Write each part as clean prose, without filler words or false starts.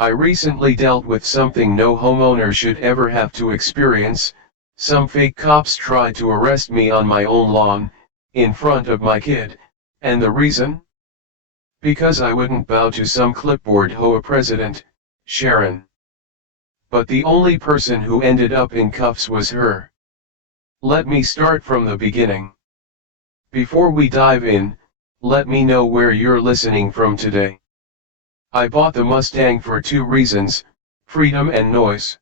I recently dealt with something no homeowner should ever have to experience. Some fake cops tried to arrest me on my own lawn, in front of my kid, and the reason? Because I wouldn't bow to some clipboard HOA president, Sharon. But the only person who ended up in cuffs was her. Let me start from the beginning. Before we dive in, let me know where you're listening from today. I bought the Mustang for two reasons: freedom and noise.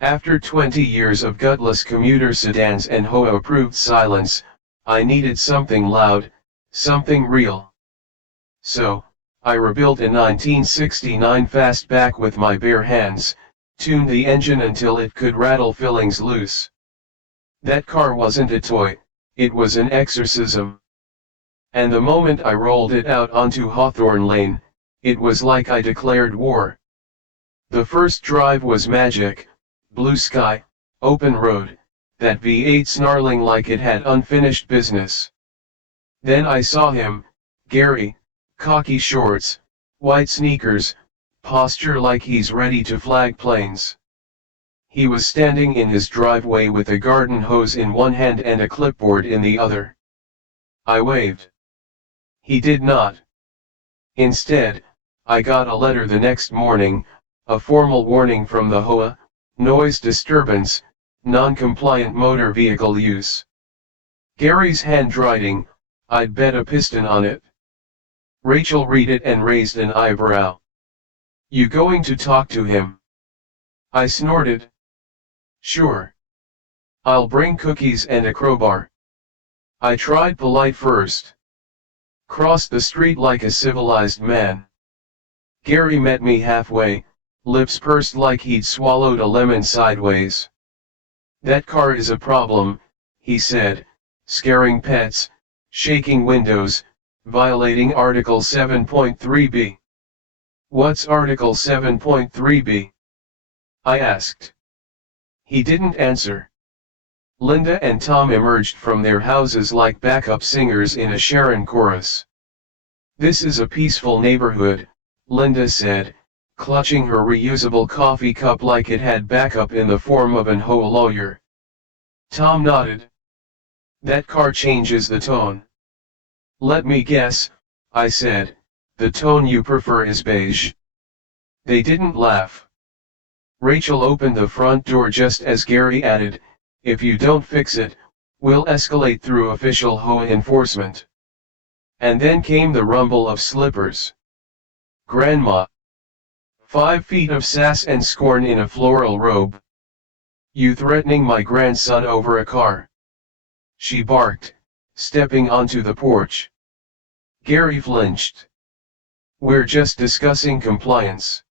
After 20 years of gutless commuter sedans and HOA-approved silence, I needed something loud, something real. So, I rebuilt a 1969 fastback with my bare hands, tuned the engine until it could rattle fillings loose. That car wasn't a toy, it was an exorcism. And the moment I rolled it out onto Hawthorne Lane, it was like I declared war. The first drive was magic: blue sky, open road, that V8 snarling like it had unfinished business. Then I saw him, Gary, khaki shorts, white sneakers, posture like he's ready to flag planes. He was standing in his driveway with a garden hose in one hand and a clipboard in the other. I waved. He did not. Instead, I got a letter the next morning, a formal warning from the HOA: noise disturbance, non-compliant motor vehicle use. Gary's handwriting, I'd bet a piston on it. Rachel read it and raised an eyebrow. You going to talk to him? I snorted. Sure. I'll bring cookies and a crowbar. I tried polite first. Crossed the street like a civilized man. Gary met me halfway, lips pursed like he'd swallowed a lemon sideways. That car is a problem, he said, scaring pets, shaking windows, violating Article 7.3b. What's Article 7.3b? I asked. He didn't answer. Linda and Tom emerged from their houses like backup singers in a Sharon chorus. This is a peaceful neighborhood, Linda said, clutching her reusable coffee cup like it had backup in the form of an HOA lawyer. Tom nodded. That car changes the tone. Let me guess, I said, the tone you prefer is beige. They didn't laugh. Rachel opened the front door just as Gary added, if you don't fix it, we'll escalate through official HOA enforcement. And then came the rumble of slippers. Grandma. 5 feet of sass and scorn in a floral robe. You threatening my grandson over a car? She barked, stepping onto the porch. Gary flinched. We're just discussing compliance.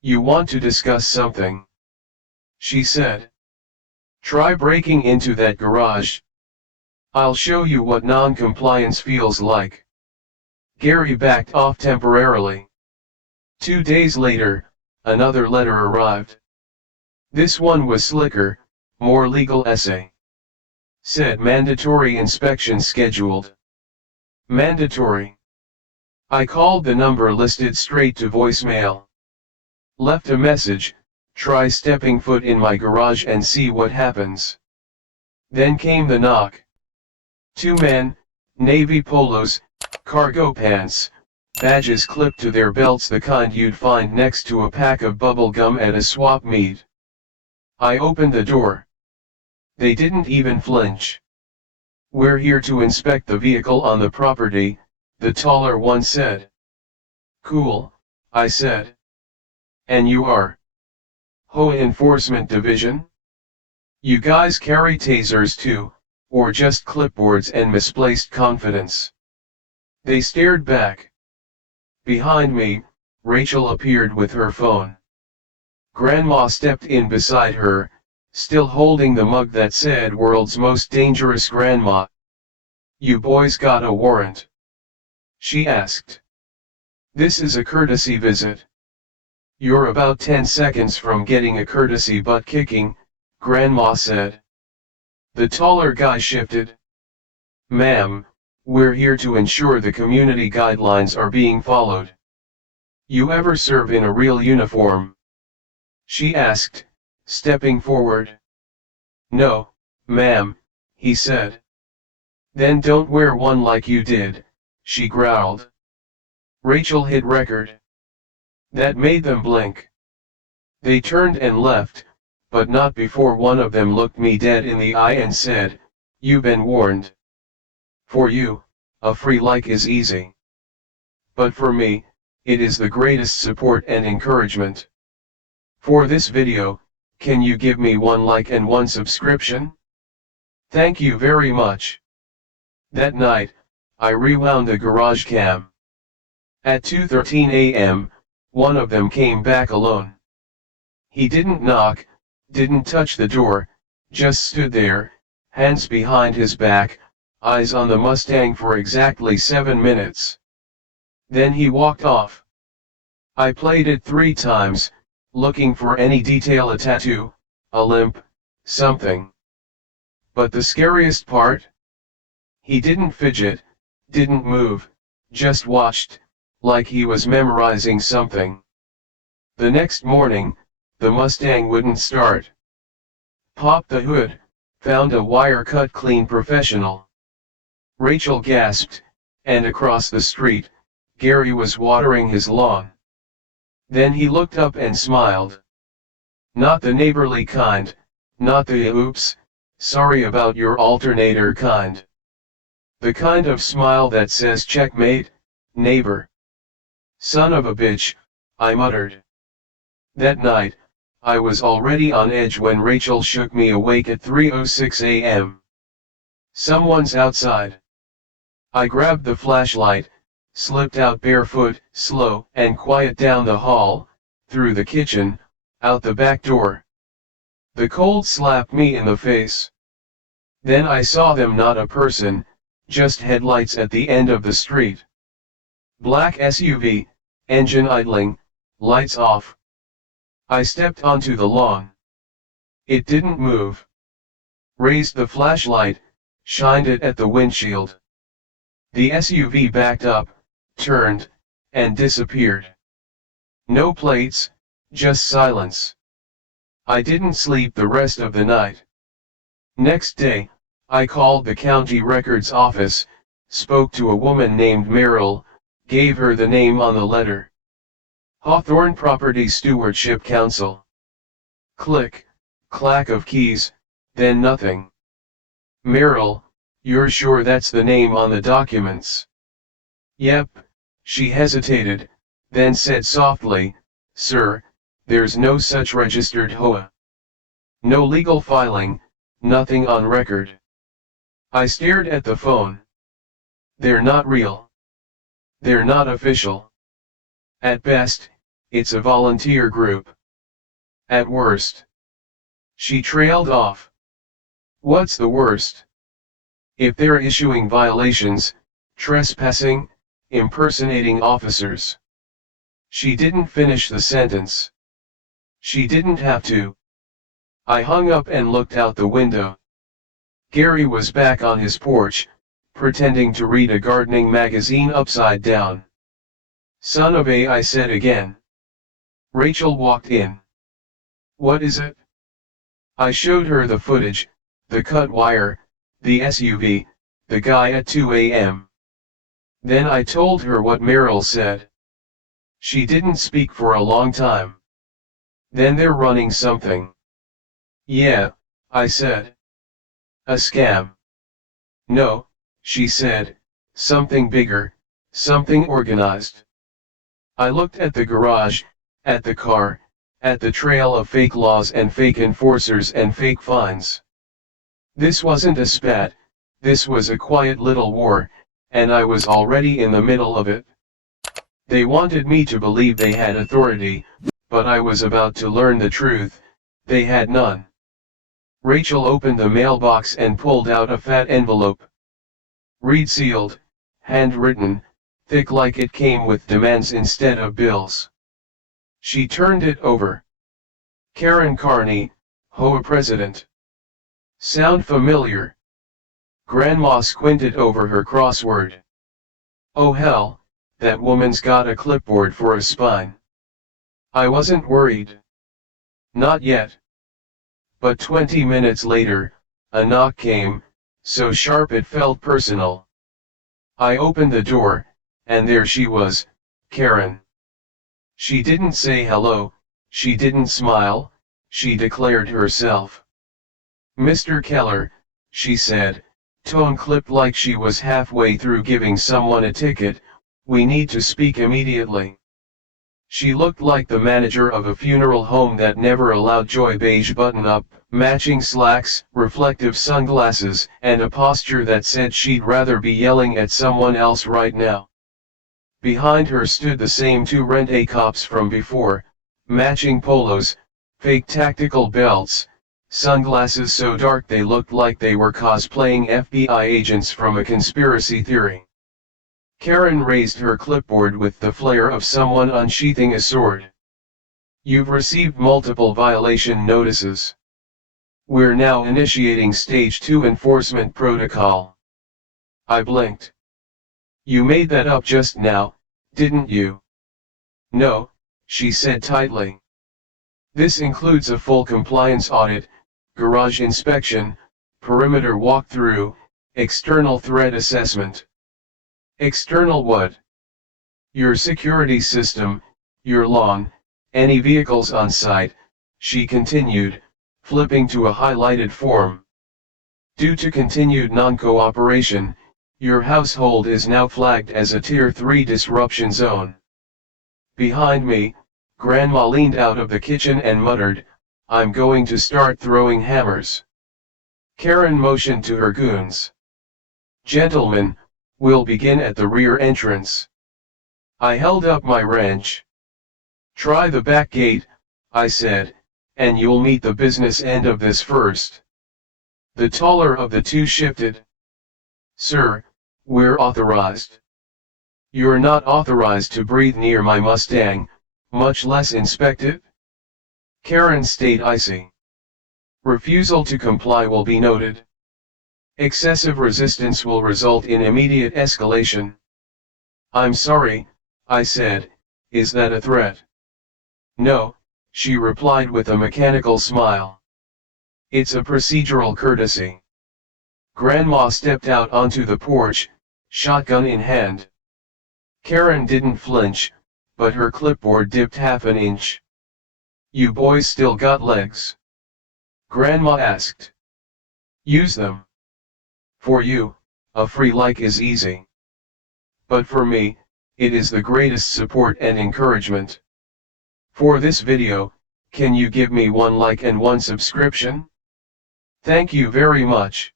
You want to discuss something? She said. Try breaking into that garage. I'll show you what non-compliance feels like. Gary backed off temporarily. 2 days later, another letter arrived. This one was slicker, more legal essay. Said mandatory inspection scheduled. Mandatory. I called the number listed straight to voicemail. Left a message, try stepping foot in my garage and see what happens. Then came the knock. 2 men, navy polos, cargo pants, badges clipped to their belts, the kind you'd find next to a pack of bubble gum at a swap meet. I opened the door. They didn't even flinch. We're here to inspect the vehicle on the property, the taller one said. Cool, I said. And you are? HOA Enforcement Division? You guys carry tasers too, or just clipboards and misplaced confidence? They stared back. Behind me, Rachel appeared with her phone. Grandma stepped in beside her, still holding the mug that said "World's Most Dangerous Grandma." You boys got a warrant? She asked. This is a courtesy visit. You're about 10 seconds from getting a courtesy butt kicking, Grandma said. The taller guy shifted. Ma'am, we're here to ensure the community guidelines are being followed. You ever serve in a real uniform? She asked, stepping forward. No, ma'am, he said. Then don't wear one like you did, she growled. Rachel hit record. That made them blink. They turned and left, but not before one of them looked me dead in the eye and said, "You've been warned. For you, a free like is easy. But for me, it is the greatest support and encouragement. For this video, can you give me one like and one subscription? Thank you very much." That night, I rewound the garage cam. At 2:13 a.m., one of them came back alone. He didn't knock, didn't touch the door, just stood there, hands behind his back, eyes on the Mustang for exactly 7 minutes. Then he walked off. I played it 3 times, looking for any detail, a tattoo, a limp, something. But the scariest part? He didn't fidget, didn't move, just watched, like he was memorizing something. The next morning, the Mustang wouldn't start. Popped the hood, found a wire-cut clean professional. Rachel gasped, and across the street, Gary was watering his lawn. Then he looked up and smiled. Not the neighborly kind, not the oops, sorry about your alternator kind. The kind of smile that says checkmate, neighbor. Son of a bitch, I muttered. That night, I was already on edge when Rachel shook me awake at 3:06 a.m. Someone's outside. I grabbed the flashlight, slipped out barefoot, slow and quiet down the hall, through the kitchen, out the back door. The cold slapped me in the face. Then I saw them, not a person, just headlights at the end of the street. Black SUV, engine idling, lights off. I stepped onto the lawn. It didn't move. Raised the flashlight, shined it at the windshield. The SUV backed up, turned, and disappeared. No plates, just silence. I didn't sleep the rest of the night. Next day, I called the county records office, spoke to a woman named Merrill, gave her the name on the letter. Hawthorne Property Stewardship Council. Click, clack of keys, then nothing. Merrill, you're sure that's the name on the documents? Yep, she hesitated, then said softly, "Sir, there's no such registered HOA. No legal filing, nothing on record." I stared at the phone. They're not real. They're not official. At best, it's a volunteer group. At worst. She trailed off. What's the worst? If they're issuing violations, trespassing, impersonating officers. She didn't finish the sentence. She didn't have to. I hung up and looked out the window. Gary was back on his porch, pretending to read a gardening magazine upside down. "Son of a," I said again. Rachel walked in. "What is it?" I showed her the footage, the cut wire, the SUV, the guy at 2 a.m. Then I told her what Merrill said. She didn't speak for a long time. "Then they're running something." "Yeah," I said. "A scam." "No," she said, "something bigger, something organized." I looked at the garage, at the car, at the trail of fake laws and fake enforcers and fake fines. This wasn't a spat, this was a quiet little war, and I was already in the middle of it. They wanted me to believe they had authority, but I was about to learn the truth, they had none. Rachel opened the mailbox and pulled out a fat envelope. Reed sealed, handwritten, thick like it came with demands instead of bills. She turned it over. Karen Carney, HOA President. Sound familiar? Grandma squinted over her crossword. Oh hell, that woman's got a clipboard for a spine. I wasn't worried. Not yet. But 20 minutes later, a knock came, so sharp it felt personal. I opened the door, and there she was, Karen. She didn't say hello, she didn't smile, she declared herself. "Mr. Keller," she said, tone clipped like she was halfway through giving someone a ticket, "we need to speak immediately." She looked like the manager of a funeral home that never allowed joy. Beige button-up, matching slacks, reflective sunglasses, and a posture that said she'd rather be yelling at someone else right now. Behind her stood the same two rent-a cops from before, matching polos, fake tactical belts, sunglasses so dark they looked like they were cosplaying FBI agents from a conspiracy theory. Karen raised her clipboard with the flair of someone unsheathing a sword. "You've received multiple violation notices. We're now initiating Stage 2 enforcement protocol." I blinked. "You made that up just now, didn't you?" "No," she said tightly. "This includes a full compliance audit, garage inspection, perimeter walkthrough, external threat assessment." "External what?" "Your security system, your lawn, any vehicles on site," she continued, flipping to a highlighted form. "Due to continued non-cooperation, your household is now flagged as a Tier 3 disruption zone." Behind me, Grandma leaned out of the kitchen and muttered, "I'm going to start throwing hammers." Karen motioned to her goons. "Gentlemen, we'll begin at the rear entrance." I held up my wrench. "Try the back gate," I said, "and you'll meet the business end of this first." The taller of the two shifted. "Sir, we're authorized." "You're not authorized to breathe near my Mustang, much less inspect it." Karen stayed icy. "Refusal to comply will be noted. Excessive resistance will result in immediate escalation." "I'm sorry," I said, "is that a threat?" "No," she replied with a mechanical smile. "It's a procedural courtesy." Grandma stepped out onto the porch, shotgun in hand. Karen didn't flinch, but her clipboard dipped half an inch. "You boys still got legs?" Grandma asked. "Use them. For you, a free like is easy. But for me, it is the greatest support and encouragement. For this video, can you give me one like and one subscription? Thank you very much."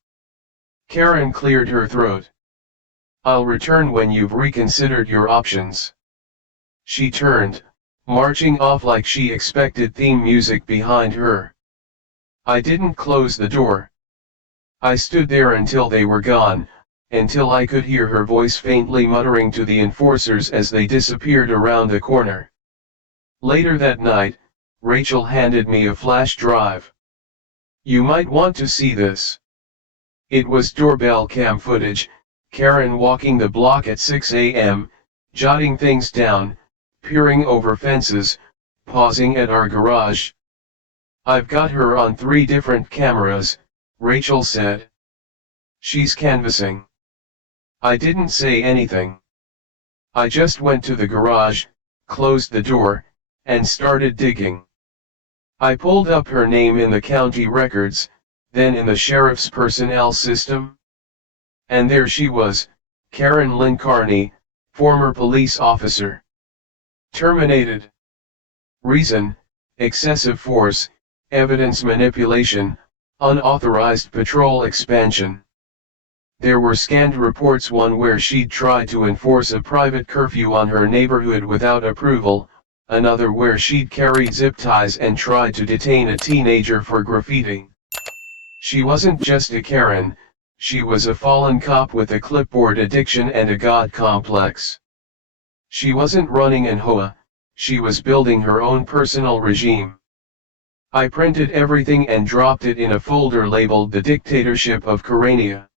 Karen cleared her throat. "I'll return when you've reconsidered your options." She turned, marching off like she expected theme music behind her. I didn't close the door. I stood there until they were gone, until I could hear her voice faintly muttering to the enforcers as they disappeared around the corner. Later that night, Rachel handed me a flash drive. "You might want to see this." It was doorbell cam footage, Karen walking the block at 6 a.m., jotting things down, peering over fences, pausing at our garage. "I've got her on 3 different cameras," Rachel said. "She's canvassing." I didn't say anything. I just went to the garage, closed the door, and started digging. I pulled up her name in the county records, then in the sheriff's personnel system. And there she was, Karen Carney, former police officer. Terminated. Reason: excessive force, evidence manipulation, unauthorized patrol expansion. There were scanned reports, one where she'd tried to enforce a private curfew on her neighborhood without approval, another where she'd carried zip ties and tried to detain a teenager for graffiti. She wasn't just a Karen, she was a fallen cop with a clipboard addiction and a god complex. She wasn't running an HOA, she was building her own personal regime. I printed everything and dropped it in a folder labeled The Dictatorship of Carania.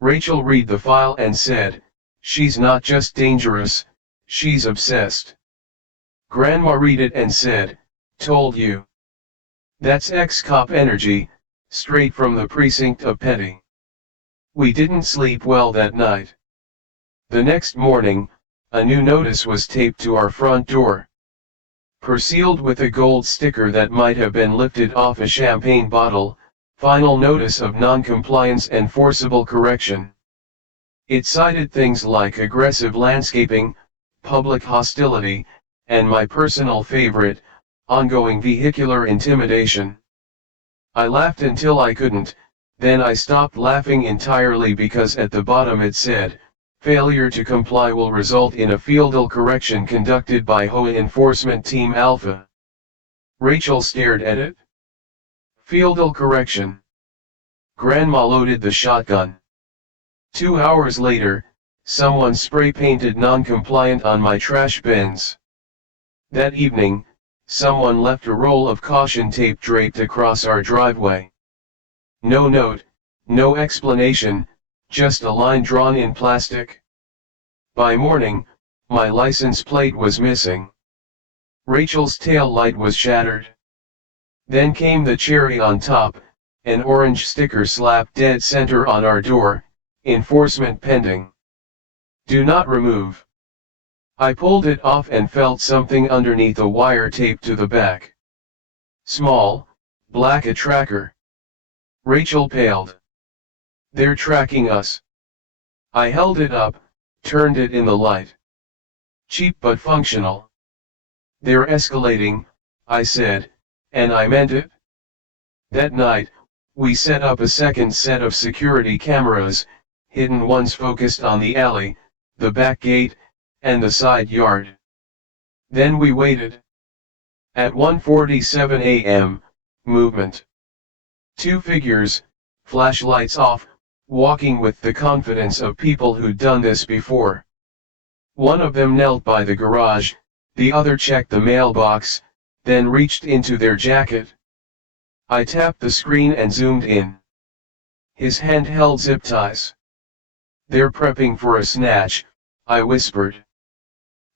Rachel read the file and said, "She's not just dangerous, She's obsessed. Grandma read it and said, "Told you. That's ex-cop energy, straight from the precinct of petty." We didn't sleep well that night. The next morning, a new notice was taped to our front door. Persealed with a gold sticker that might have been lifted off a champagne bottle, "Final notice of non-compliance and forcible correction." It cited things like aggressive landscaping, public hostility, and my personal favorite, ongoing vehicular intimidation. I laughed until I couldn't, then I stopped laughing entirely because at the bottom it said, "Failure to comply will result in a fieldal correction conducted by HOA Enforcement Team Alpha." Rachel stared at it. Fieldal correction. Grandma loaded the shotgun. 2 hours later, someone spray-painted non-compliant on my trash bins. That evening, someone left a roll of caution tape draped across our driveway. No note, no explanation, just a line drawn in plastic. By morning, my license plate was missing. Rachel's tail light was shattered. Then came the cherry on top, an orange sticker slapped dead center on our door, "Enforcement pending. Do not remove." I pulled it off and felt something underneath a wire taped to the back. Small, black, a tracker. Rachel paled. "They're tracking us." I held it up, turned it in the light. "Cheap but functional." "They're escalating," I said, and I meant it. That night, we set up a second set of security cameras, hidden ones focused on the alley, the back gate, and the side yard. Then we waited. At 1:47 a.m., movement. 2 figures, flashlights off, walking with the confidence of people who'd done this before. One of them knelt by the garage, the other checked the mailbox, then reached into their jacket. I tapped the screen and zoomed in. His hand held zip ties. "They're prepping for a snatch," I whispered.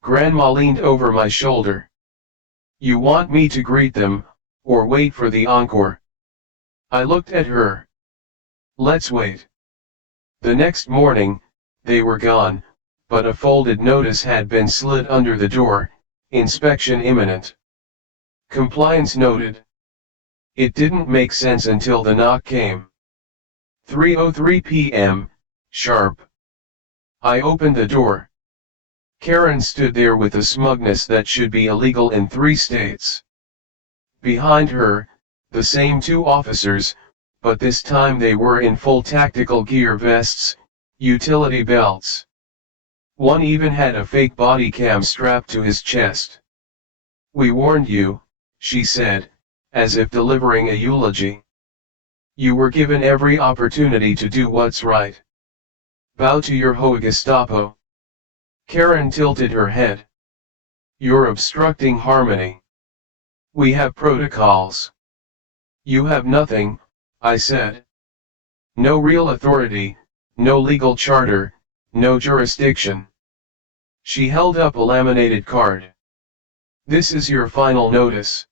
Grandma leaned over my shoulder. "You want me to greet them, or wait for the encore?" I looked at her. "Let's wait." The next morning, they were gone, but a folded notice had been slid under the door, "Inspection imminent. Compliance noted." It didn't make sense until the knock came. 3:03 p.m., sharp. I opened the door. Karen stood there with a smugness that should be illegal in 3 states. Behind her, the same 2 officers, but this time they were in full tactical gear vests, utility belts. One even had a fake body cam strapped to his chest. "We warned you," she said, as if delivering a eulogy. "You were given every opportunity to do what's right. Bow to your HOA Gestapo." Karen tilted her head. "You're obstructing harmony. We have protocols." "You have nothing," I said. "No real authority, no legal charter, no jurisdiction." She held up a laminated card. "This is your final notice.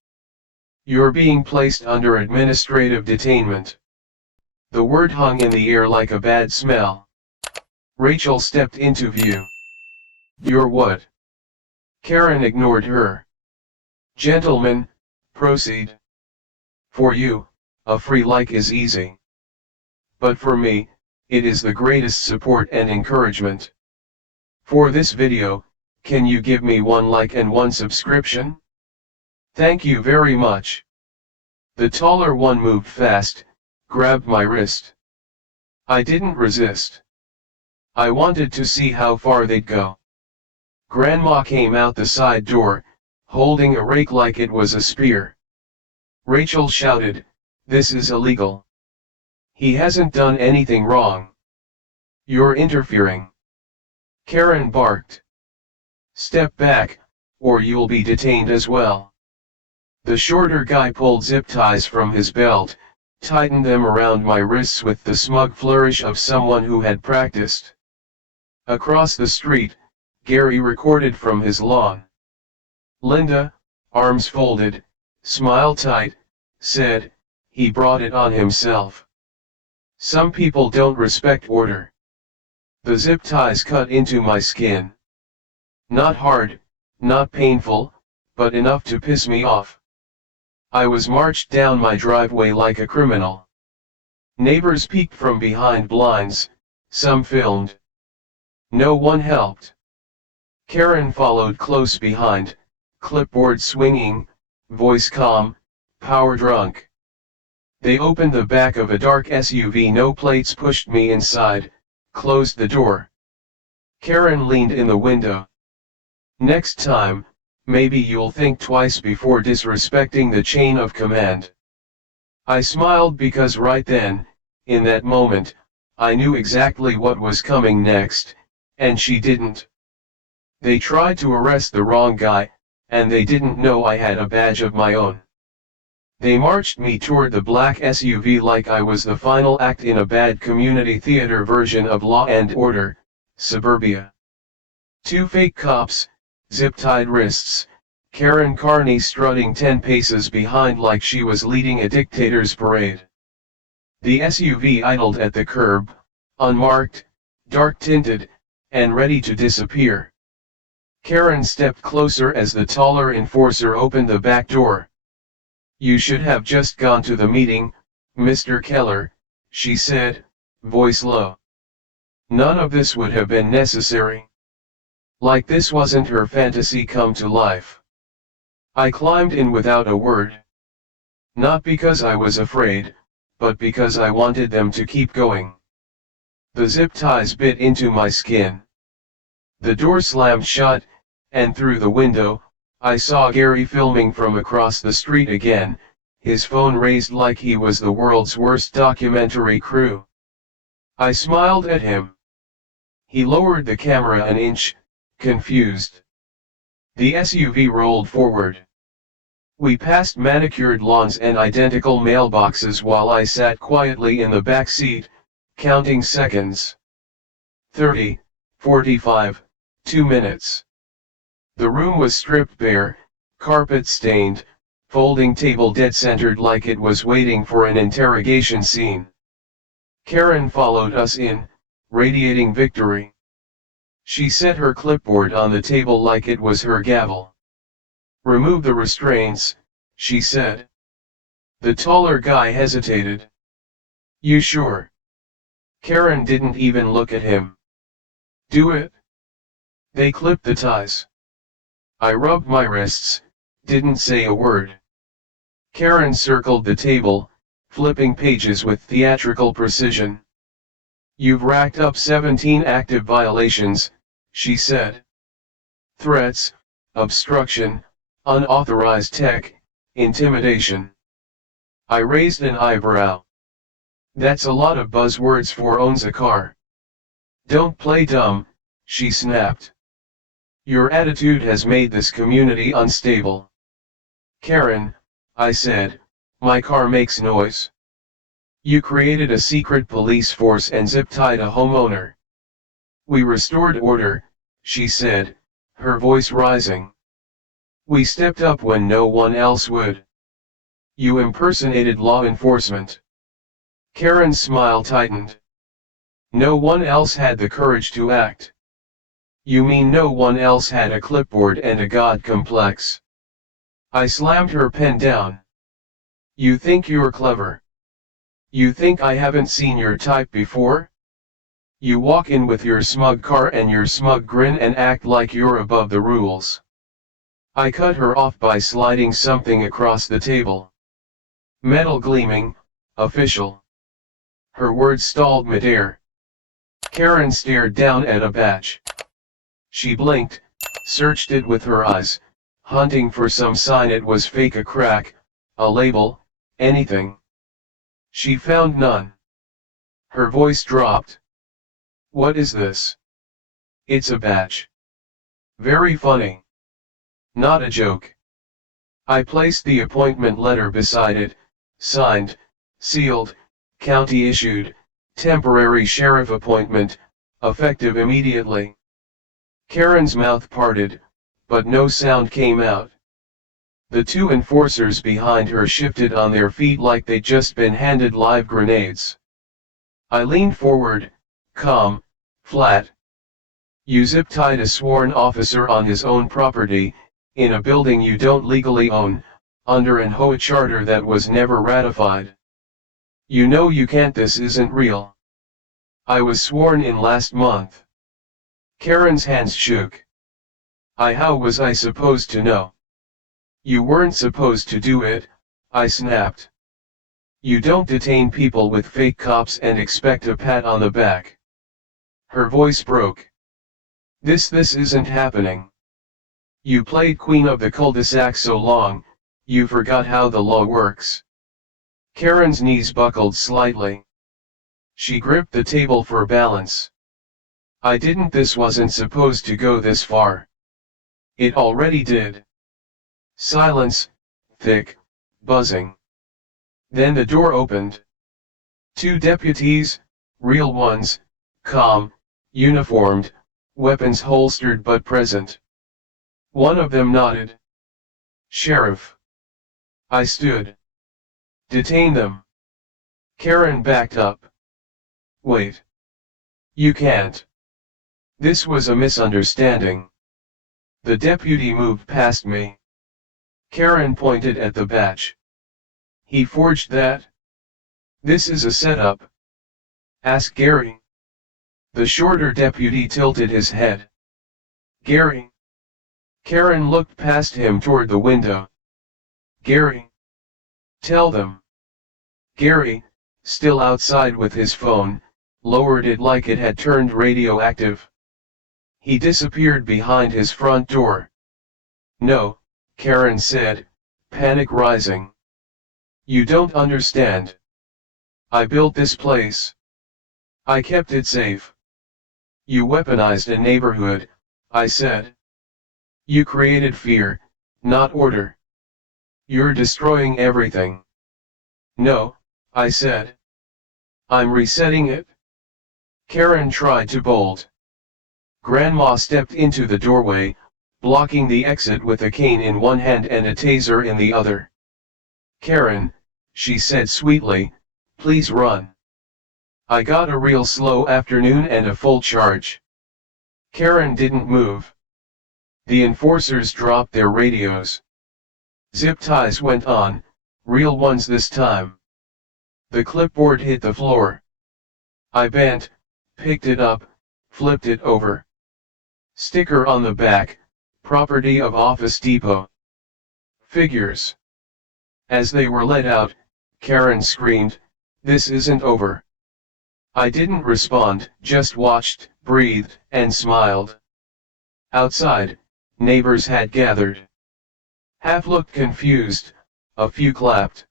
You're being placed under administrative detainment." The word hung in the air like a bad smell. Rachel stepped into view. "You're what?" Karen ignored her. "Gentlemen, proceed. For you, a free like is easy. But for me, it is the greatest support and encouragement. For this video, can you give me 1 like and 1 subscription? Thank you very much." The taller one moved fast, grabbed my wrist. I didn't resist. I wanted to see how far they'd go. Grandma came out the side door, holding a rake like it was a spear. Rachel shouted, "This is illegal. He hasn't done anything wrong. You're interfering." Karen barked. "Step back, or you'll be detained as well." The shorter guy pulled zip ties from his belt, tightened them around my wrists with the smug flourish of someone who had practiced. Across the street, Gary recorded from his lawn. Linda, arms folded, smile tight, said, "He brought it on himself." Some people don't respect order. The zip ties cut into my skin. Not hard, not painful, but enough to piss me off. I was marched down my driveway like a criminal. Neighbors peeked from behind blinds, some filmed. No one helped. Karen followed close behind, clipboard swinging, voice calm, power drunk. They opened the back of a dark SUV, no plates, pushed me inside, closed the door. Karen leaned in the window. "Next time, maybe you'll think twice before disrespecting the chain of command." I smiled because right then, in that moment, I knew exactly what was coming next, and she didn't. They tried to arrest the wrong guy, and they didn't know I had a badge of my own. They marched me toward the black SUV like I was the final act in a bad community theater version of Law and Order, Suburbia. Two fake cops, zip-tied wrists, Karen Carney strutting 10 paces behind like she was leading a dictator's parade. The SUV idled at the curb, unmarked, dark-tinted, and ready to disappear. Karen stepped closer as the taller enforcer opened the back door. "You should have just gone to the meeting, Mr. Keller," she said, voice low. None of this would have been necessary. Like this wasn't her fantasy come to life. I climbed in without a word. Not because I was afraid, but because I wanted them to keep going. The zip ties bit into my skin. The door slammed shut, and through the window, I saw Gary filming from across the street again, his phone raised like he was the world's worst documentary crew. I smiled at him. He lowered the camera an inch, confused. The SUV rolled forward. We passed manicured lawns and identical mailboxes while I sat quietly in the back seat, counting seconds. 30, 45, 2 minutes. The room was stripped bare, carpet stained, folding table dead-centered like it was waiting for an interrogation scene. Karen followed us in, radiating victory. She set her clipboard on the table like it was her gavel. "Remove the restraints," she said. The taller guy hesitated. "You sure?" Karen didn't even look at him. "Do it." They clipped the ties. I rubbed my wrists, didn't say a word. Karen circled the table, flipping pages with theatrical precision. "You've racked up 17 active violations," she said. "Threats, obstruction, unauthorized tech, intimidation." I raised an eyebrow. "That's a lot of buzzwords for owns a car." "Don't play dumb," she snapped. "Your attitude has made this community unstable." "Karen," I said, "my car makes noise. You created a secret police force and zip-tied a homeowner." "We restored order," she said, her voice rising. "We stepped up when no one else would. You impersonated law enforcement." Karen's smile tightened. "No one else had the courage to act." "You mean no one else had a clipboard and a god complex?" I slammed her pen down. "You think you're clever? You think I haven't seen your type before? You walk in with your smug car and your smug grin and act like you're above the rules." I cut her off by sliding something across the table. "Metal gleaming, official." Her words stalled midair. Karen stared down at a badge. She blinked, searched it with her eyes, hunting for some sign it was fake, a crack, a label, anything. She found none. Her voice dropped. "What is this?" "It's a badge. Very funny. Not a joke." I placed the appointment letter beside it, signed, sealed, county issued, temporary sheriff appointment, effective immediately. Karen's mouth parted, but no sound came out. The two enforcers behind her shifted on their feet like they'd just been handed live grenades. I leaned forward, calm, flat. You zip-tied a sworn officer on his own property, in a building you don't legally own, under an HOA charter that was never ratified. You know you can't. This isn't real. I was sworn in last month. Karen's hands shook. How was I supposed to know? You weren't supposed to do it, I snapped. You don't detain people with fake cops and expect a pat on the back. Her voice broke. This isn't happening. You played queen of the cul-de-sac so long, you forgot how the law works. Karen's knees buckled slightly. She gripped the table for balance. I didn't. This wasn't supposed to go this far. It already did. Silence, thick, buzzing. Then the door opened. Two deputies, real ones, calm, uniformed, weapons holstered but present. One of them nodded. Sheriff. I stood. Detain them. Karen backed up. Wait. You can't. This was a misunderstanding. The deputy moved past me. Karen pointed at the badge. He forged that? This is a setup. Ask Gary. The shorter deputy tilted his head. Gary. Karen looked past him toward the window. Gary. Tell them. Gary, still outside with his phone, lowered it like it had turned radioactive. He disappeared behind his front door. No, Karen said, panic rising. You don't understand. I built this place. I kept it safe. You weaponized a neighborhood, I said. You created fear, not order. You're destroying everything. No, I said. I'm resetting it. Karen tried to bolt. Grandma stepped into the doorway, blocking the exit with a cane in one hand and a taser in the other. Karen, she said sweetly, please run. I got a real slow afternoon and a full charge. Karen didn't move. The enforcers dropped their radios. Zip ties went on, real ones this time. The clipboard hit the floor. I bent, picked it up, flipped it over. Sticker on the back, property of Office Depot. Figures. As they were let out, Karen screamed, this isn't over. I didn't respond, just watched, breathed, and smiled. Outside, neighbors had gathered. Half looked confused, a few clapped.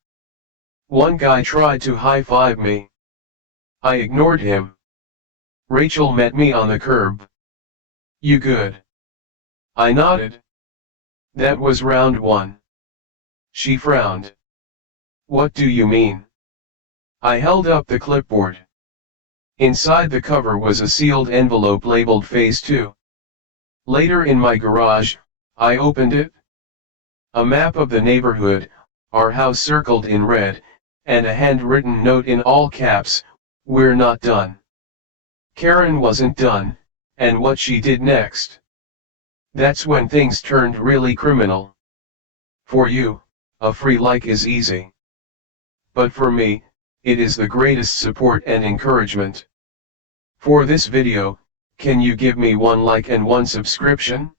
One guy tried to high-five me. I ignored him. Rachel met me on the curb. You good? I nodded. That was round one. She frowned. What do you mean? I held up the clipboard. Inside the cover was a sealed envelope labeled Phase 2. Later in my garage, I opened it. A map of the neighborhood, our house circled in red, and a handwritten note in all caps, we're not done. Karen wasn't done, and what she did next. That's when things turned really criminal. For you, a free like is easy. But for me, it is the greatest support and encouragement. For this video, can you give me one like and one subscription?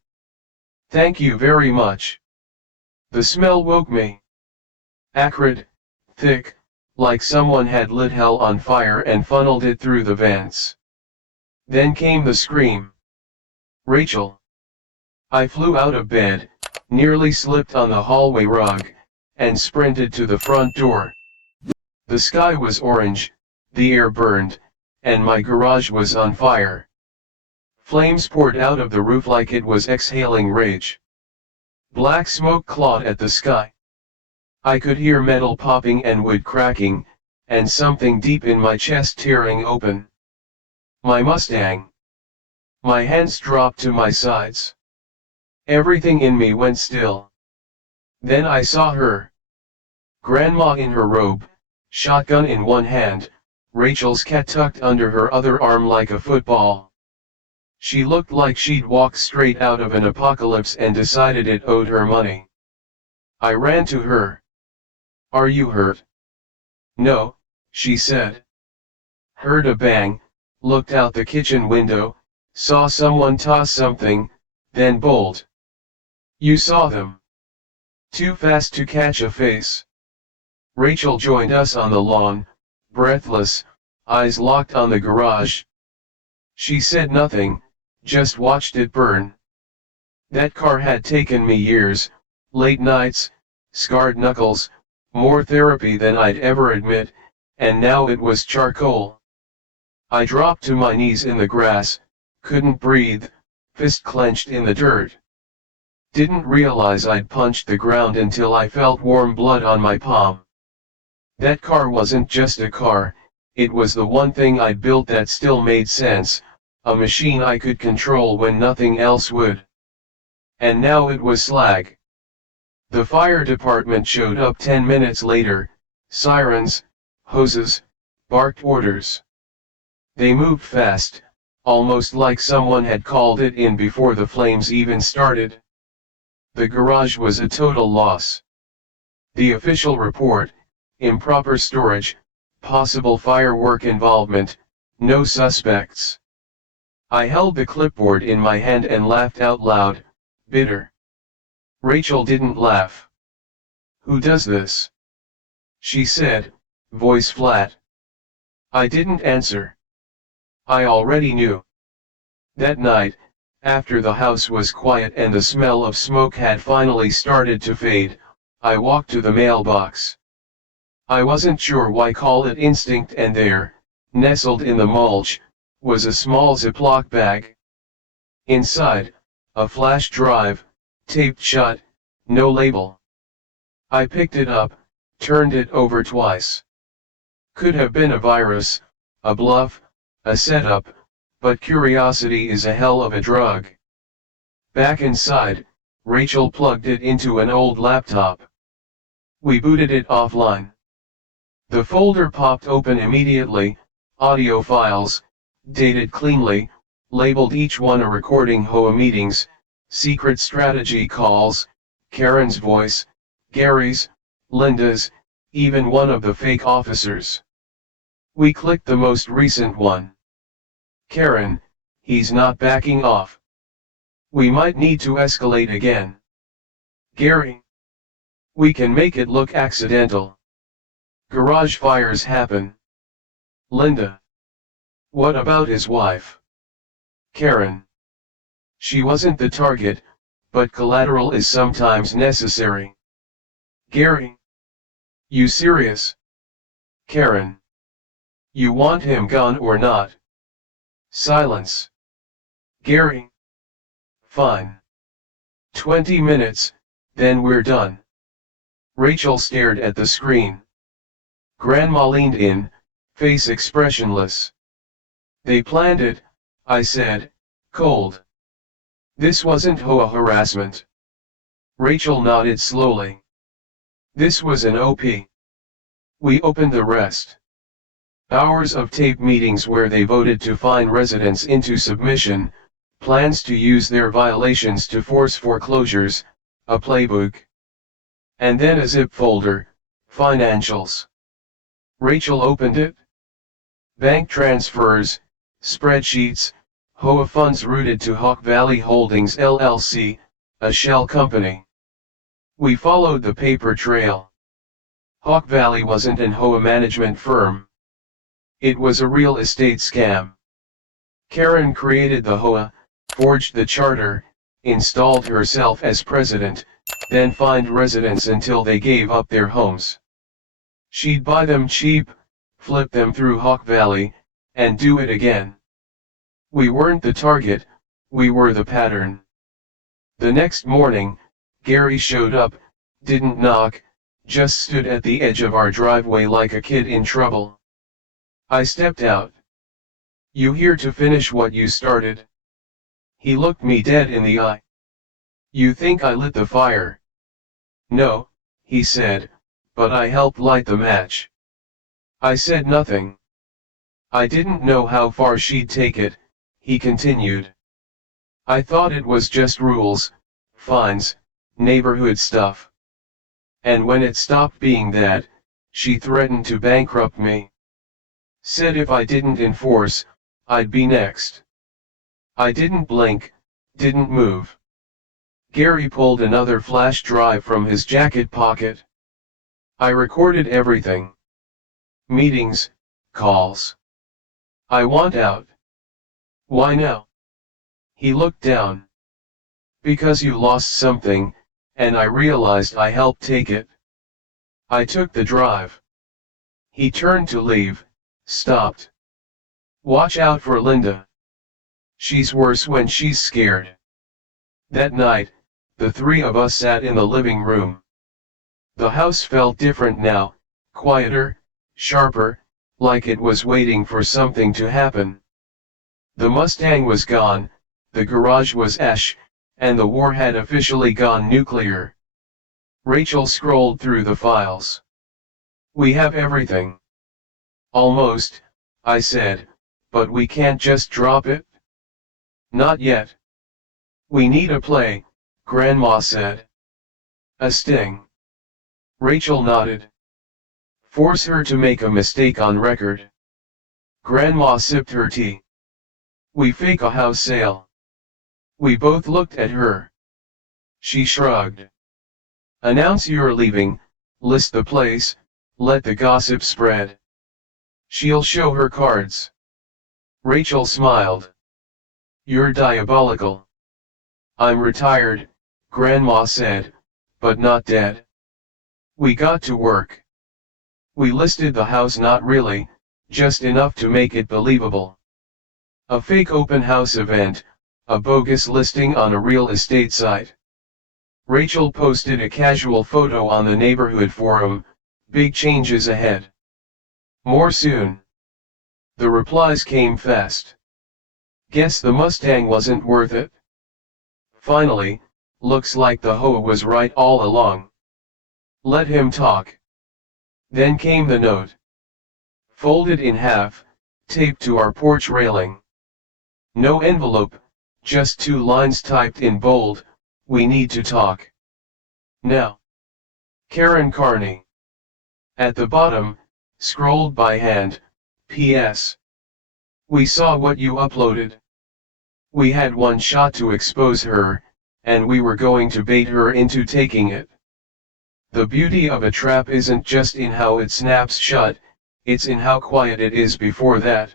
Thank you very much. The smell woke me. Acrid, thick, like someone had lit hell on fire and funneled it through the vents. Then came the scream. Rachel. I flew out of bed, nearly slipped on the hallway rug, and sprinted to the front door. The sky was orange, the air burned, and my garage was on fire. Flames poured out of the roof like it was exhaling rage. Black smoke clawed at the sky. I could hear metal popping and wood cracking, and something deep in my chest tearing open. My Mustang. My hands dropped to my sides. Everything in me went still. Then I saw her. Grandma in her robe, shotgun in one hand, Rachel's cat tucked under her other arm like a football. She looked like she'd walked straight out of an apocalypse and decided it owed her money. I ran to her. "Are you hurt?" "No," she said. Heard a bang, looked out the kitchen window, saw someone toss something, then bolt. "You saw them?" "Too fast to catch a face." Rachel joined us on the lawn, breathless, eyes locked on the garage. She said nothing, just watched it burn. That car had taken me years, late nights, scarred knuckles, more therapy than I'd ever admit, and now it was charcoal. I dropped to my knees in the grass, couldn't breathe, fist clenched in the dirt. Didn't realize I'd punched the ground until I felt warm blood on my palm. That car wasn't just a car, it was the one thing I'd built that still made sense, a machine I could control when nothing else would. And now it was slag. The fire department showed up 10 minutes later, sirens, hoses, barked orders. They moved fast, almost like someone had called it in before the flames even started. The garage was a total loss. The official report: improper storage, possible firework involvement, no suspects. I held the clipboard in my hand and laughed out loud, bitter. Rachel didn't laugh. "Who does this?" she said, voice flat. I didn't answer. I already knew. That night, after the house was quiet and the smell of smoke had finally started to fade, I walked to the mailbox. I wasn't sure why, call it instinct, and there, nestled in the mulch, was a small Ziploc bag. Inside, a flash drive, taped shut, no label. I picked it up, turned it over twice. Could have been a virus, a bluff, a setup, but curiosity is a hell of a drug. Back inside, Rachel plugged it into an old laptop. We booted it offline. The folder popped open immediately, audio files, dated cleanly, labeled each one a recording: HOA meetings, secret strategy calls, Karen's voice, Gary's, Linda's, even one of the fake officers. We clicked the most recent one. Karen, he's not backing off. We might need to escalate again. Gary, we can make it look accidental. Garage fires happen. Linda, what about his wife? Karen, she wasn't the target, but collateral is sometimes necessary. Gary, you serious? Karen, you want him gone or not? Silence. Gary, fine. 20 minutes, then we're done. Rachel stared at the screen. Grandma leaned in, face expressionless. They planned it, I said, cold. This wasn't HOA harassment. Rachel nodded slowly. This was an OP. We opened the rest. Hours of tape meetings where they voted to fine residents into submission, plans to use their violations to force foreclosures, a playbook. And then a zip folder, financials. Rachel opened it. Bank transfers, spreadsheets, HOA funds routed to Hawk Valley Holdings LLC, a shell company. We followed the paper trail. Hawk Valley wasn't an HOA management firm. It was a real estate scam. Karen created the HOA, forged the charter, installed herself as president, then fined residents until they gave up their homes. She'd buy them cheap, flip them through Hawk Valley, and do it again. We weren't the target, we were the pattern. The next morning, Gary showed up, didn't knock, just stood at the edge of our driveway like a kid in trouble. I stepped out. You here to finish what you started? He looked me dead in the eye. "You think I lit the fire?" "No," he said, "but I helped light the match." I said nothing. I didn't know how far she'd take it, he continued. I thought it was just rules, fines, neighborhood stuff. And when it stopped being that, she threatened to bankrupt me. Said if I didn't enforce, I'd be next. I didn't blink, didn't move. Gary pulled another flash drive from his jacket pocket. I recorded everything. Meetings, calls. "I want out." "Why now?" He looked down. "Because you lost something, and I realized I helped take it." I took the drive. He turned to leave, stopped. "Watch out for Linda. She's worse when she's scared." That night, the three of us sat in the living room. The house felt different now, quieter, sharper, like it was waiting for something to happen. The Mustang was gone, the garage was ash, and the war had officially gone nuclear. Rachel scrolled through the files. "We have everything." "Almost," I said, "but we can't just drop it." "Not yet. We need a play," Grandma said. "A sting." Rachel nodded. "Force her to make a mistake on record." Grandma sipped her tea. "We fake a house sale." We both looked at her. She shrugged. "Announce you're leaving, list the place, let the gossip spread. She'll show her cards." Rachel smiled. "You're diabolical." "I'm retired," Grandma said, "but not dead." We got to work. We listed the house, not really, just enough to make it believable. A fake open house event, a bogus listing on a real estate site. Rachel posted a casual photo on the neighborhood forum, "Big changes ahead. More soon." The replies came fast. "Guess the Mustang wasn't worth it." Finally, "Looks like the HOA was right all along. Let him talk." Then came the note. Folded in half, taped to our porch railing. No envelope, just 2 lines typed in bold, "We need to talk. Now. Karen Carney." At the bottom, scrolled by hand, "P.S. We saw what you uploaded. We had one shot to expose her, and we were going to bait her into taking it. The beauty of a trap isn't just in how it snaps shut, it's in how quiet it is before that.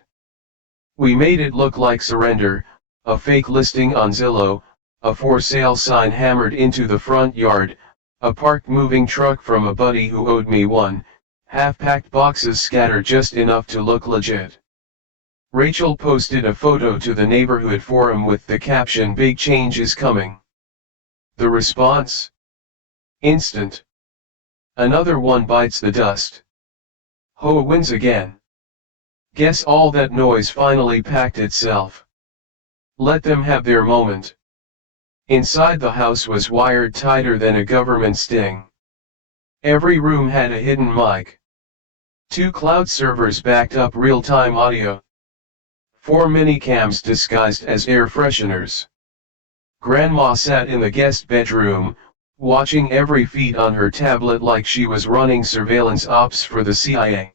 We made it look like surrender, a fake listing on Zillow, a for sale sign hammered into the front yard, a parked moving truck from a buddy who owed me one, half-packed boxes scattered just enough to look legit." Rachel posted a photo to the neighborhood forum with the caption, "Big change is coming." The response? Instant. Another one bites the dust. HOA wins again. Guess all that noise finally packed itself. Let them have their moment. Inside the house was wired tighter than a government sting. Every room had a hidden mic. 2 cloud servers backed up real-time audio. 4 mini-cams disguised as air fresheners. Grandma sat in the guest bedroom, watching every feed on her tablet like she was running surveillance ops for the CIA.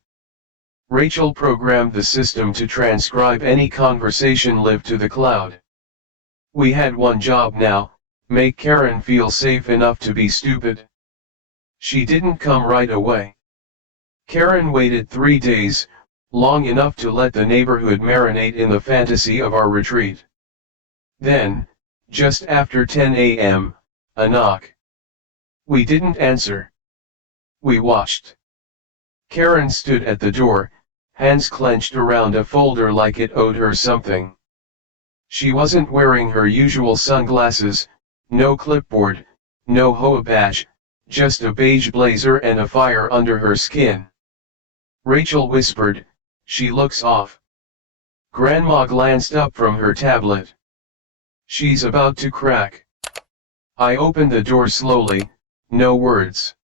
Rachel programmed the system to transcribe any conversation live to the cloud. We had one job now, make Karen feel safe enough to be stupid. She didn't come right away. Karen waited 3 days, long enough to let the neighborhood marinate in the fantasy of our retreat. Then, just after 10 a.m., a knock. We didn't answer. We watched. Karen stood at the door, hands clenched around a folder like it owed her something. She wasn't wearing her usual sunglasses, no clipboard, no HOA badge, just a beige blazer and a fire under her skin. Rachel whispered, "She looks off." Grandma glanced up from her tablet. She's about to crack. I opened the door slowly, no words.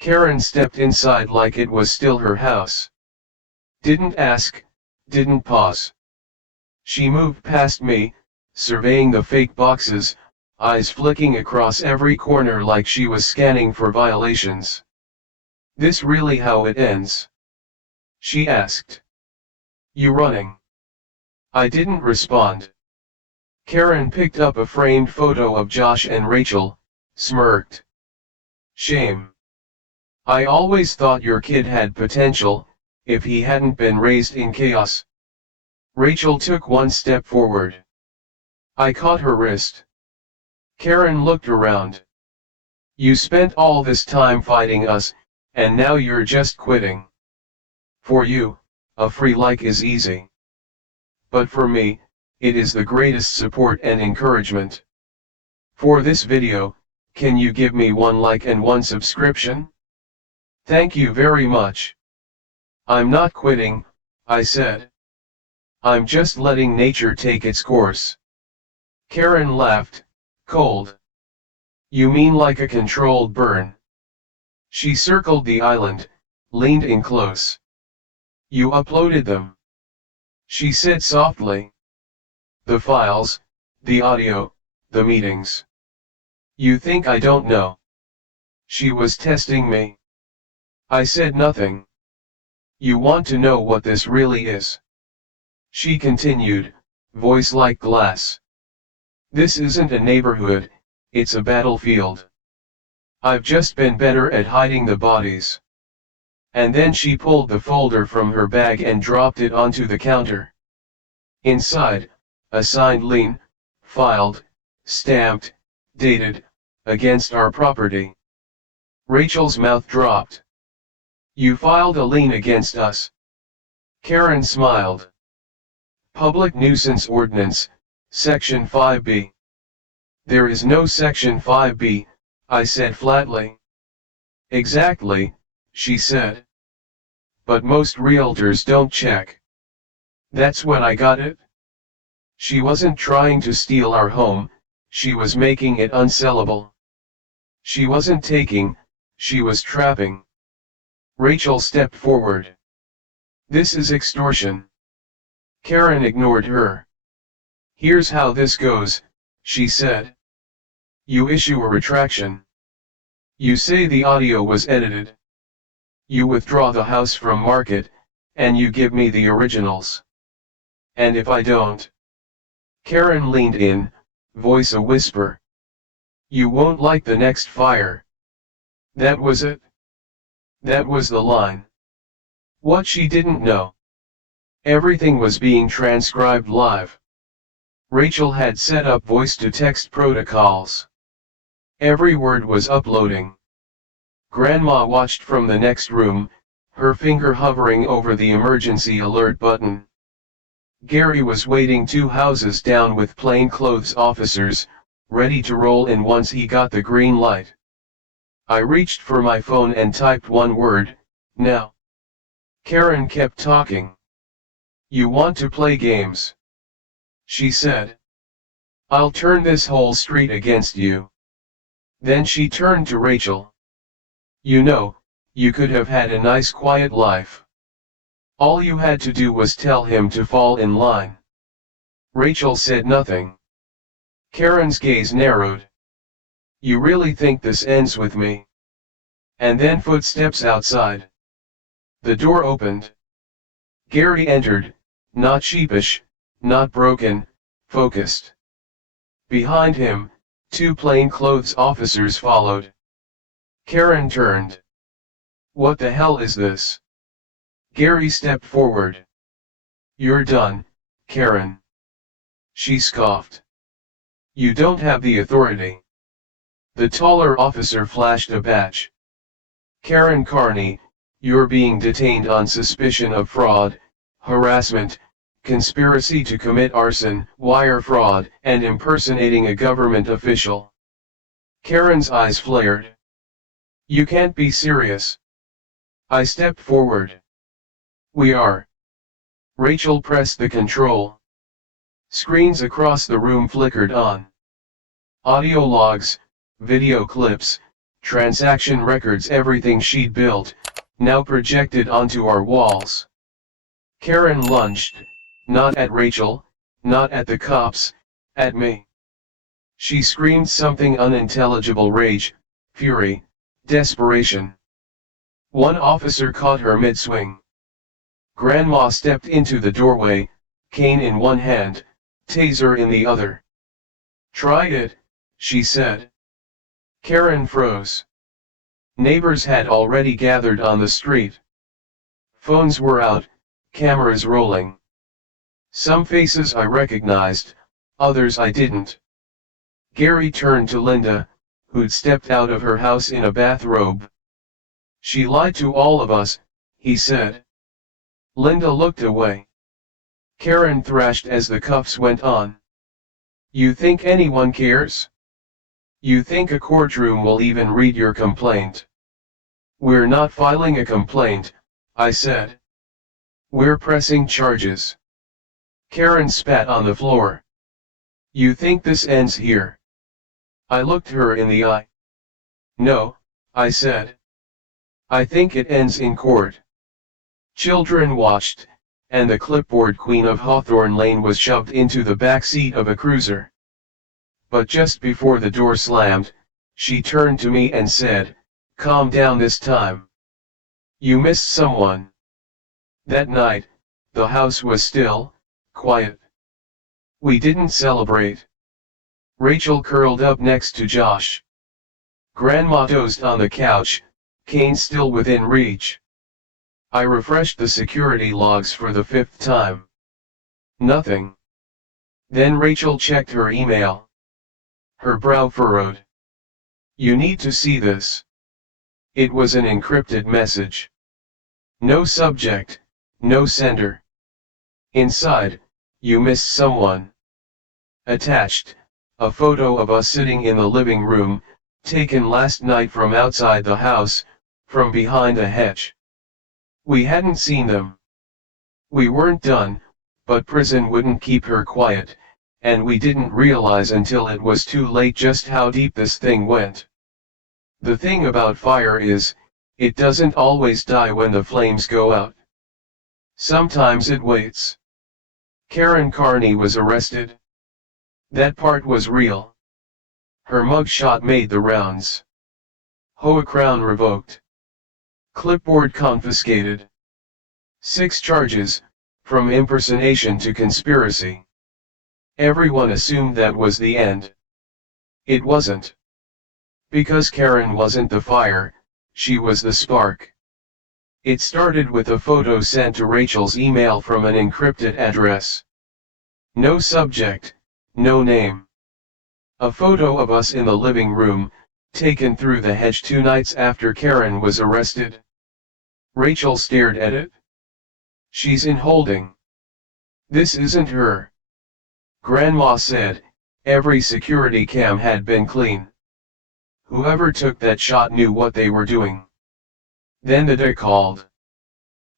Karen stepped inside like it was still her house. Didn't ask, didn't pause. She moved past me, surveying the fake boxes, eyes flicking across every corner like she was scanning for violations. This really how it ends? She asked. You running? I didn't respond. Karen picked up a framed photo of Josh and Rachel, smirked. Shame. I always thought your kid had potential, if he hadn't been raised in chaos. Rachel took one step forward. I caught her wrist. Karen looked around. You spent all this time fighting us, and now you're just quitting. For you, a free like is easy. But for me, it is the greatest support and encouragement. For this video, can you give me one like and one subscription? Thank you very much. I'm not quitting, I said. I'm just letting nature take its course. Karen laughed, cold. You mean like a controlled burn? She circled the island, leaned in close. You uploaded them? She said softly. The files, the audio, the meetings. You think I don't know? She was testing me. I said nothing. You want to know what this really is? She continued, voice like glass. This isn't a neighborhood, it's a battlefield. I've just been better at hiding the bodies. And then she pulled the folder from her bag and dropped it onto the counter. Inside, a signed lien, filed, stamped, dated, against our property. Rachel's mouth dropped. You filed a lien against us? Karen smiled. Public Nuisance Ordinance, Section 5B. There is no Section 5B, I said flatly. Exactly, she said. But most realtors don't check. That's when I got it. She wasn't trying to steal our home, she was making it unsellable. She wasn't taking, she was trapping. Rachel stepped forward. This is extortion. Karen ignored her. Here's how this goes, she said. You issue a retraction. You say the audio was edited. You withdraw the house from market, and you give me the originals. And if I don't? Karen leaned in, voice a whisper. You won't like the next fire. That was it. That was the line. What she didn't know. Everything was being transcribed live. Rachel had set up voice-to-text protocols. Every word was uploading. Grandma watched from the next room, her finger hovering over the emergency alert button. Gary was waiting 2 houses down with plainclothes officers, ready to roll in once he got the green light. I reached for my phone and typed one word, now. Karen kept talking. You want to play games? She said. I'll turn this whole street against you. Then she turned to Rachel. You know, you could have had a nice quiet life. All you had to do was tell him to fall in line. Rachel said nothing. Karen's gaze narrowed. You really think this ends with me? And then footsteps outside. The door opened. Gary entered, not sheepish, not broken, focused. Behind him, 2 plainclothes officers followed. Karen turned. What the hell is this? Gary stepped forward. You're done, Karen. She scoffed. You don't have the authority. The taller officer flashed a badge. Karen Carney, you're being detained on suspicion of fraud, harassment, conspiracy to commit arson, wire fraud, and impersonating a government official. Karen's eyes flared. You can't be serious. I stepped forward. We are. Rachel pressed the control. Screens across the room flickered on. Audio logs, video clips, transaction records, everything she'd built, now projected onto our walls. Karen lunged, not at Rachel, not at the cops, at me. She screamed something unintelligible: rage, fury, desperation. One officer caught her mid-swing. Grandma stepped into the doorway, cane in one hand, taser in the other. "Try it," she said. Karen froze. Neighbors had already gathered on the street. Phones were out, cameras rolling. Some faces I recognized, others I didn't. Gary turned to Linda, who'd stepped out of her house in a bathrobe. "She lied to all of us," he said. Linda looked away. Karen thrashed as the cuffs went on. "You think anyone cares? You think a courtroom will even read your complaint?" "We're not filing a complaint," I said. "We're pressing charges." Karen spat on the floor. "You think this ends here?" I looked her in the eye. "No," I said. "I think it ends in court." Children watched, and the clipboard queen of Hawthorne Lane was shoved into the back seat of a cruiser. But just before the door slammed, she turned to me and said, "Calm down this time. You missed someone." That night, the house was still, quiet. We didn't celebrate. Rachel curled up next to Josh. Grandma dozed on the couch, cane still within reach. I refreshed the security logs for the 5th time. Nothing. Then Rachel checked her email. Her brow furrowed. "You need to see this." It was an encrypted message. No subject, no sender. Inside, "You missed someone." Attached, a photo of us sitting in the living room, taken last night from outside the house, from behind a hedge. We hadn't seen them. We weren't done, but prison wouldn't keep her quiet, and we didn't realize until it was too late just how deep this thing went. The thing about fire is, it doesn't always die when the flames go out. Sometimes it waits. Karen Carney was arrested. That part was real. Her mugshot made the rounds. HOA crown revoked. Clipboard confiscated. 6 charges, from impersonation to conspiracy. Everyone assumed that was the end. It wasn't. Because Karen wasn't the fire, she was the spark. It started with a photo sent to Rachel's email from an encrypted address. No subject, no name. A photo of us in the living room, taken through the hedge 2 nights after Karen was arrested. Rachel stared at it. "She's in holding. This isn't her." Grandma said, "Every security cam had been clean. Whoever took that shot knew what they were doing." Then the day called.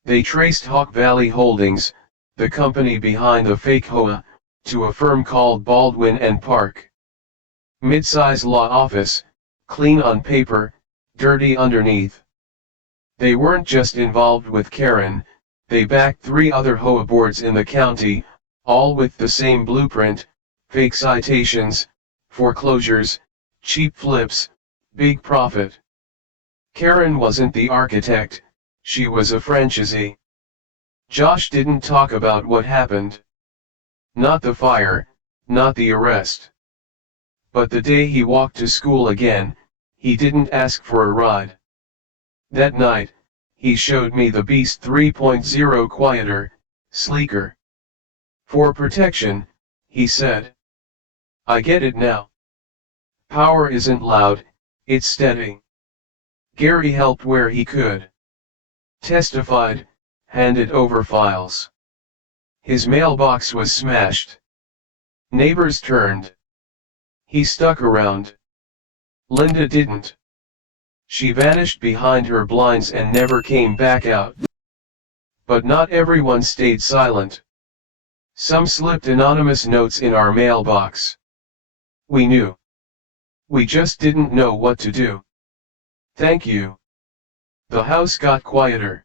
They traced Hawk Valley Holdings, the company behind the fake HOA, to a firm called Baldwin and Park. Mid-size law office, clean on paper, dirty underneath. They weren't just involved with Karen, they backed 3 other HOA boards in the county, all with the same blueprint: fake citations, foreclosures, cheap flips, big profit. Karen wasn't the architect, she was a franchisee. Josh didn't talk about what happened. Not the fire, not the arrest. But the day he walked to school again, he didn't ask for a ride. That night, he showed me the Beast 3.0, quieter, sleeker. "For protection," he said. "I get it now. Power isn't loud, it's steady." Gary helped where he could. Testified, handed over files. His mailbox was smashed. Neighbors turned. He stuck around. Linda didn't. She vanished behind her blinds and never came back out. But not everyone stayed silent. Some slipped anonymous notes in our mailbox. We knew. We just didn't know what to do. Thank you. The house got quieter.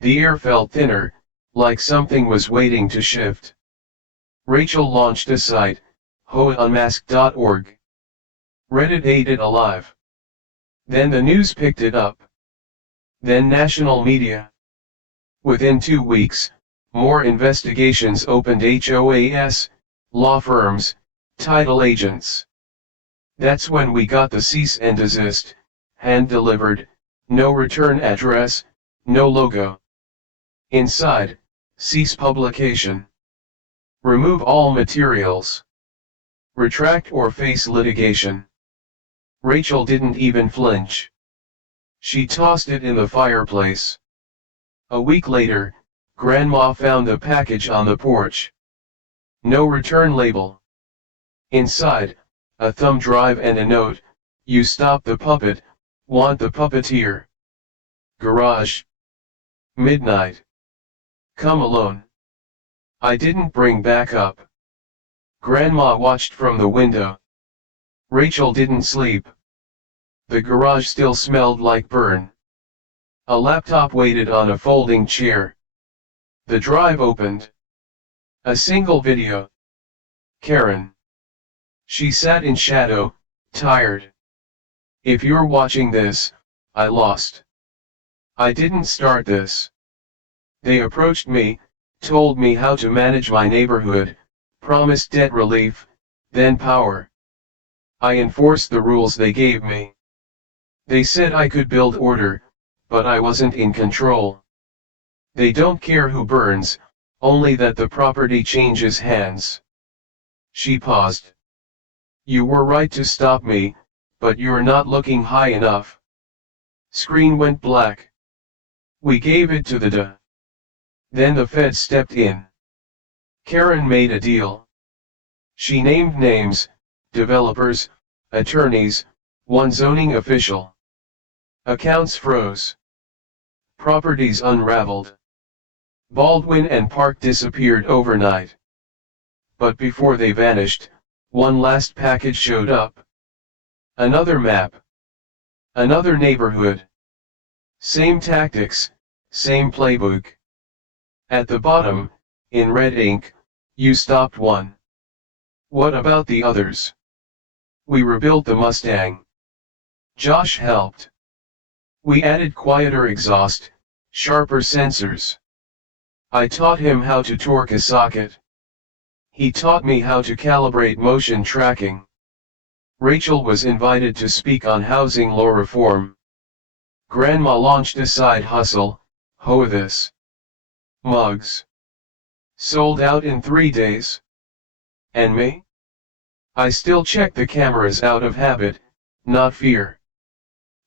The air felt thinner, like something was waiting to shift. Rachel launched a site, HOAunmasked.org. Reddit ate it alive. Then the news picked it up. Then national media. Within 2 weeks, more investigations opened: HOAs, law firms, title agents. That's when we got the cease and desist, hand-delivered, no return address, no logo. Inside, cease publication. Remove all materials. Retract or face litigation. Rachel didn't even flinch. She tossed it in the fireplace. A week later, Grandma found the package on the porch. No return label. Inside, a thumb drive and a note: "You stopped the puppet, want the puppeteer. Garage. Midnight. Come alone." I didn't bring backup. Grandma watched from the window. Rachel didn't sleep. The garage still smelled like burn. A laptop waited on a folding chair. The drive opened. A single video. Karen. She sat in shadow, tired. If you're watching this, I lost. I didn't start this. They approached me, told me how to manage my neighborhood, promised debt relief, then power. I enforced the rules they gave me. They said I could build order, but I wasn't in control. They don't care who burns, only that the property changes hands. She paused. You were right to stop me, but you're not looking high enough. Screen went black. We gave it to the DA. Then the Fed stepped in. Karen made a deal. She named names: developers, attorneys, one zoning official. Accounts froze. Properties unraveled. Baldwin and Park disappeared overnight. But before they vanished, one last package showed up. Another map. Another neighborhood. Same tactics, same playbook. At the bottom, in red ink, "You stopped one. What about the others?" We rebuilt the Mustang. Josh helped. We added quieter exhaust, sharper sensors. I taught him how to torque a socket. He taught me how to calibrate motion tracking. Rachel was invited to speak on housing law reform. Grandma launched a side hustle, "Hoa this." Mugs. Sold out in 3 days. And me? I still check the cameras out of habit, not fear.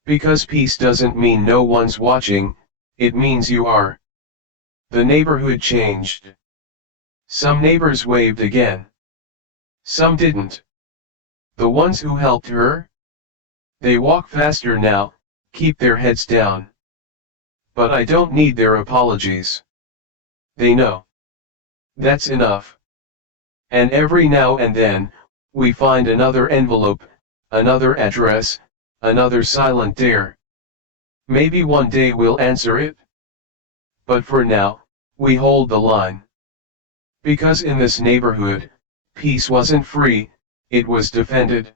Because peace doesn't mean no one's watching, it means you are. The neighborhood changed. Some neighbors waved again. Some didn't. The ones who helped her? They walk faster now, keep their heads down. But I don't need their apologies. They know. That's enough. And every now and then, we find another envelope, another address, another silent dare. Maybe one day we'll answer it. But for now, we hold the line. Because in this neighborhood, peace wasn't free, it was defended.